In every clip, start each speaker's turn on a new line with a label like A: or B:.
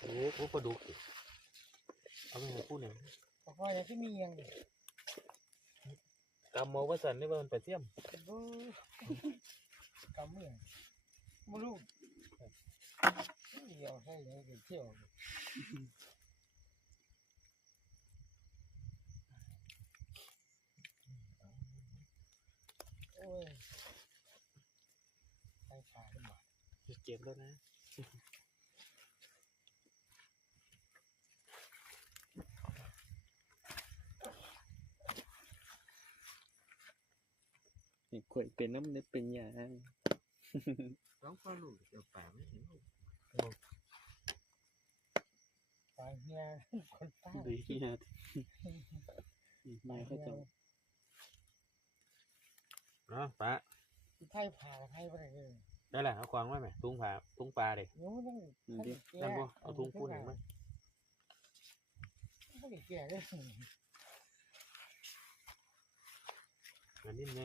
A: โอ้โหปลาดุกดิเอาไปให้ผู้หนึ่ง
B: เพราะว่าอย่างที่มีอย่าง
A: กำมอว่าสันนี่ว่ามันปลาเสี่ยม
B: บูกำเมืองไม่รู้เดี๋ยวให้เลยเดี๋ยวเที่ยวโอ้ยไปขาขึ้นมา
A: เก็บแล้วนะ
C: ข่อยเป็นน้ำเน็ตเป็นยาง
A: ร้องปลาลูกเดี๋ยวป่าไม่เห็นลูก
B: ไปเฮียคนใต้
C: ดีเฮียมาเขาจะ
A: เนาะปลา
B: ไทยผ่าไทยไปเลย
A: ได้แหละเอาควางไว้ไหมทุ่งปลาทุ่งปลาเด็ก
B: ยังไม่ต้อง
A: นั่นบ่เอาทุ่งพูดหนึ่งไหม
B: ไม่ได้แก่เลย
A: อันนี้ไง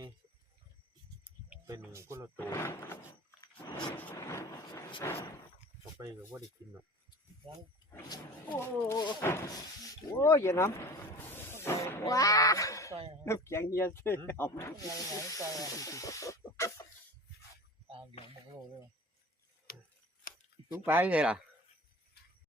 A: เป็นคนละตัวเอาไปกับว่าได้กินหรอก
C: โอ้โอ้ยอย่าน้ำ
B: ว้า
C: น้ำแข็งเฮียเส้นด
B: ยังยังใจตามอย่างมกโลเลยำ
C: ลุงไปเลยล่ะ